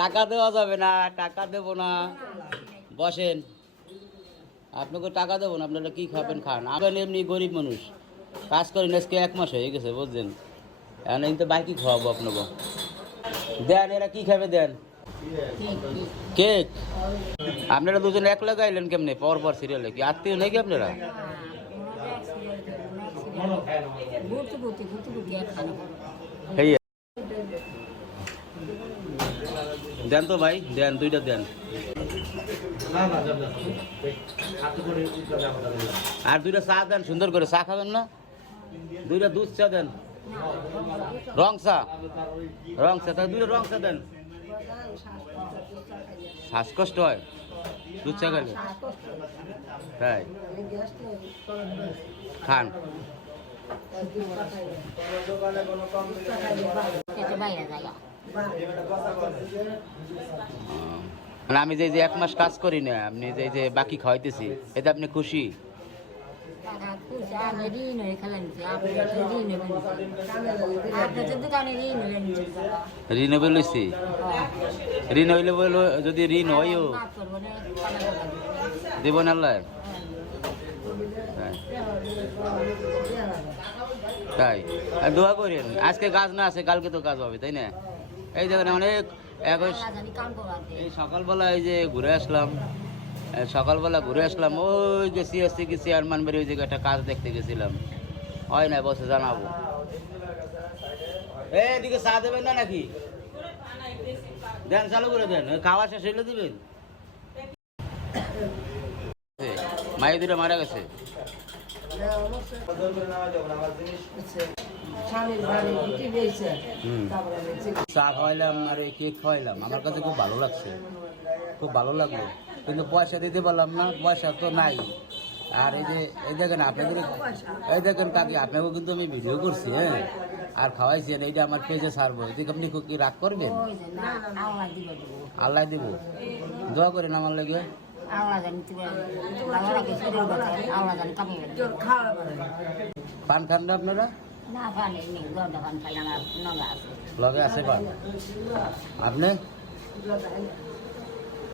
টাকা দেওয়া যাবে না, টাকা দেবো না। বসেন, আপনাকে টাকা দেবো না। আপনারা কি খাবেন খান। আমরা এমনি গরিব মানুষ, কাজ করি না, আজকে 1 মাস হয়ে গেছে বুঝছেন। এখন কিন্তু বাইকই খাওয়াবো আপনাকে। দেন, এরা কি খাবে দেন। কেক? আপনারা দুজন এক লাগাইলেন কেমনে পর পর সিরিয়ালে? কি আত্মীয় নাকি আপনারা? দেন তো ভাই, দেন, 2টা দেন। আর 2টা চা দেন, সুন্দর করে। চা খাবেন না? 2টা দুধ চা দেন। রং চা, রং চা, তাহলে 2টা রং চা দেন। শ্বাসকষ্ট হয় দুধ চা খেলে? তাই খান। আমি যে 1 মাস কাজ করি না, আপনি যে বাকি খাওয়াইতেছি, এতে আপনি খুশি? ঋণ হবে লইছি? ঋণ হইলে বলো, যদি ঋণ হইও দিব না আল্লাহ? তাই দোয়া করেন। আজকে কাজ না আছে, কালকে তো কাজ হবে, তাই না? এই দেখেন অনেক এই সকালবেলা এই যে ঘুরে আসলাম, ওই যে সিএসসি কি চেয়ারম্যান বাড়ি, ওই জায়গায় একটা কাজ দেখতে গেছিলাম। হয় না, বসে জানাবো। এদিকে চা দেবেন না নাকি? দেন, চালু করে দেন। খাওয়া শেষ হইলে দিবেন। মাই 2টা মারা গেছে। চা খাওয়াইলাম আর কেক খাওয়াইলাম, আমার কাছে খুব ভালো লাগছে, খুব ভালো লাগলো। কিন্তু পয়সা দিতে পারলাম না, পয়সা তো নাই। আর এই দেখেন আপনাদের, এই দেখেন কাকি, আপনাকেও কিন্তু আমি ভিডিও করছি, হ্যাঁ, আর খাওয়াইছি। এইটা আমার পেজে ছাড়বো। এদিকে আপনি কি রাগ করবেন? আল্লাহ দিব। দোয়া করেন আমার লাগে। পান খান না আপনারা? লগে আছে পান। আপনি?